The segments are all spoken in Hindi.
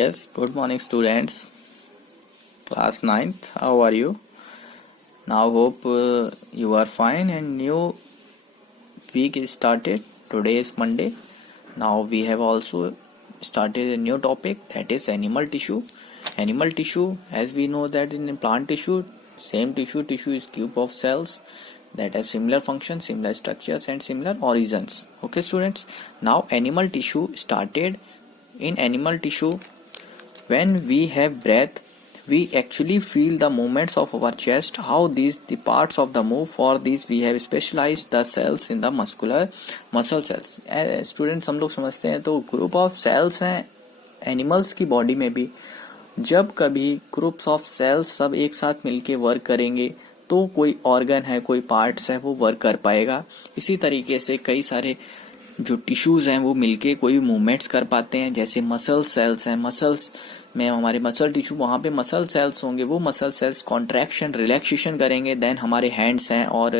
Yes, good morning students. Class 9th, how are you? Now hope you are fine and new week is started. Today is Monday. Now we have also started a new topic, that is animal tissue. Animal tissue, as we know that in plant tissue, same tissue is group of cells that have similar functions, similar structures and similar origins. Okay students, now animal tissue started. In animal tissue, when we have breath, we actually feel the movements of our chest, how the parts of the move. For this we have specialized the cells in the muscle cells. Students हम लोग समझते हैं तो ग्रुप ऑफ सेल्स हैं एनिमल्स की बॉडी में भी. जब कभी ग्रुप्स ऑफ सेल्स सब एक साथ मिलके वर्क करेंगे तो कोई ऑर्गन है, कोई पार्ट्स है वो वर्क कर पाएगा. इसी तरीके से कई सारे जो टिश्यूज हैं वो मिलके कोई मूवमेंट्स कर पाते हैं. जैसे मसल सेल्स हैं, मसल्स में हमारे मसल टिश्यू, वहाँ पे मसल सेल्स होंगे, वो मसल सेल्स कॉन्ट्रैक्शन रिलैक्सेशन करेंगे. देन हमारे हैंड्स हैं और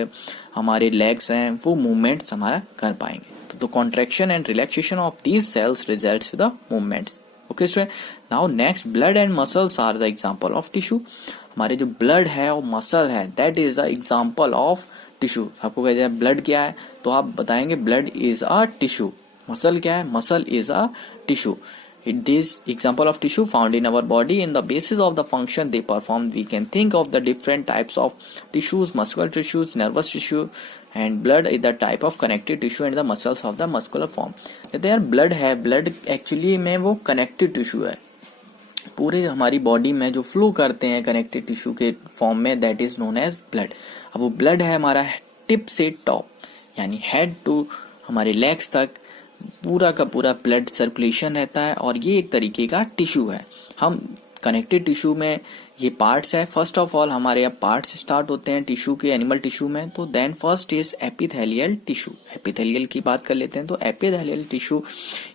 हमारे लेग्स हैं, वो मूवमेंट्स हमारा कर पाएंगे. तो contraction and relaxation of these cells results the movements. Okay student, now next, blood and muscles are the example of tissue. हमारे जो ब्लड है और मसल है, that is the example of tissue. आपको कहा जाए ब्लड क्या है तो आप बताएंगे blood is a tissue. Muscle क्या है, muscle is a tissue. This example of tissue found in our body. In the basis of the function they perform, we can think of the different types of tissues: muscular tissues, nervous tissue, and blood is the type of connective tissue and the muscles of the muscular form. कहते हैं ब्लड है, ब्लड एक्चुअली में वो कनेक्टिव टिश्यू है. पूरे हमारी बॉडी में जो फ्लो करते हैं कनेक्टिव टिश्यू के फॉर्म में, that is known as blood. अब वो ब्लड है हमारा टिप से टॉप, यानी हेड टू हमारे लेग्स तक पूरा का पूरा ब्लड सर्कुलेशन रहता है और ये एक तरीके का टिश्यू है. हम कनेक्टिव टिश्यू में ये पार्ट्स है. फर्स्ट ऑफ ऑल हमारे यहाँ पार्ट्स स्टार्ट होते हैं टिश्यू के, एनिमल टिश्यू में. तो then first is epithelial tissue. Epithelial की बात कर लेते हैं तो एपिथेलियल टिश्यू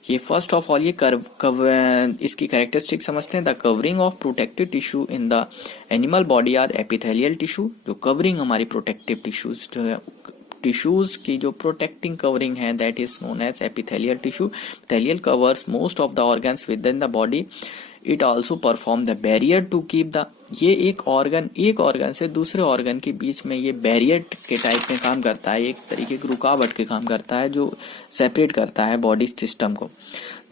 ये फर्स्ट ऑफ ऑल ये इसकी कैरेक्टरिस्टिक समझते हैं. The covering of protective tissue in the animal body are epithelial tissue. जो कवरिंग हमारी प्रोटेक्टिव टिश्यूज की जो प्रोटेक्टिंग कवरिंग है, that is known as epithelial tissue. Epithelial covers most of the organs within the body. It also perform the barrier to keep the, ये एक ऑर्गन से दूसरे ऑर्गन के बीच में ये बैरियर के टाइप में काम करता है, एक तरीके की रुकावट के काम करता है जो सेपरेट करता है बॉडी सिस्टम को.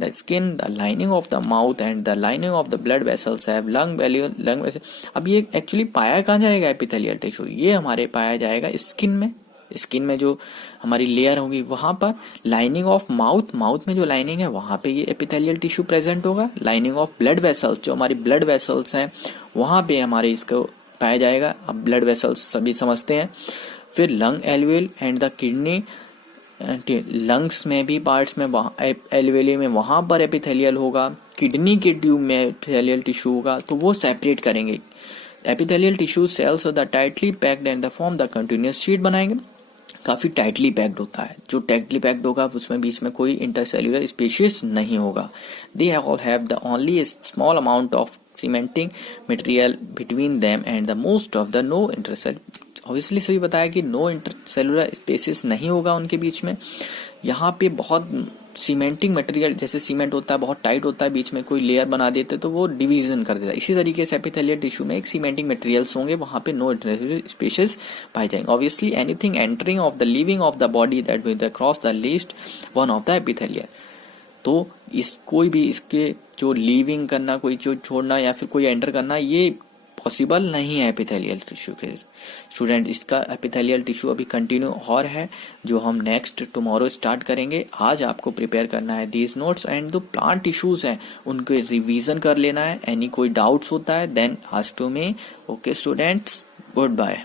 The skin, the lining of the mouth and the lining of the blood vessels have lung vessel. अब ये एक्चुअली पाया कहाँ जाएगा एपिथेलियल टिश्यू? ये हमारे पाया जाएगा स्किन में. स्किन में जो हमारी लेयर होगी वहां पर. लाइनिंग ऑफ माउथ, माउथ में जो लाइनिंग है वहां पे ये एपिथेलियल टिश्यू प्रेजेंट होगा. लाइनिंग ऑफ ब्लड वेसल्स, जो हमारी ब्लड वेसल्स हैं वहां पे हमारे इसको पाया जाएगा. अब ब्लड वेसल्स सभी समझते हैं. फिर lung alveoli and the kidney, lungs में भी पार्ट्स में एल्वेली में वहां पर एपिथेलियल होगा. किडनी के ट्यूब में एपिथेलियल टिश्यू होगा, तो वो सेपरेट करेंगे. Epithelial tissue cells the tightly packed and the form the continuous sheet बनाएंगे. काफी टाइटली पैक्ड होता है. जो टाइटली पैक्ड होगा उसमें बीच में कोई इंटरसेल्युलर स्पेसीज नहीं होगा. They all have the only small amount of cementing material between them and the most of the no intercellular. Obviously सभी बताया कि नो इंटरसेल्युलर स्पेसिस नहीं होगा उनके बीच में. यहाँ पे बहुत सीमेंटिंग मटेरियल, जैसे सीमेंट होता है बहुत टाइट होता है, बीच में कोई लेयर बना देते तो वो डिवीजन कर देता है. इसी तरीके से एपिथेलियल टिश्यू में एक सीमेंटिंग मटेरियल्स होंगे, वहां पे नो इंटरसेल्युलर स्पेसिस पाए जाएंगे. Obviously anything entering of the living of the body that will cross the least one of the epithelial. तो इस कोई भी इसके जो लिविंग करना, कोई जो छोड़ना या फिर कोई एंटर करना, ये पॉसिबल नहीं है एपिथेलियल टिश्यू के. स्टूडेंट, इसका एपिथेलियल टिश्यू अभी कंटिन्यू और है, जो हम नेक्स्ट टुमारो स्टार्ट करेंगे. आज आपको प्रिपेयर करना है दीज नोट्स एंड जो प्लांट टिश्यूज हैं उनके रिवीजन कर लेना है. एनी कोई डाउट्स होता है then ask to me. Okay students, good bye.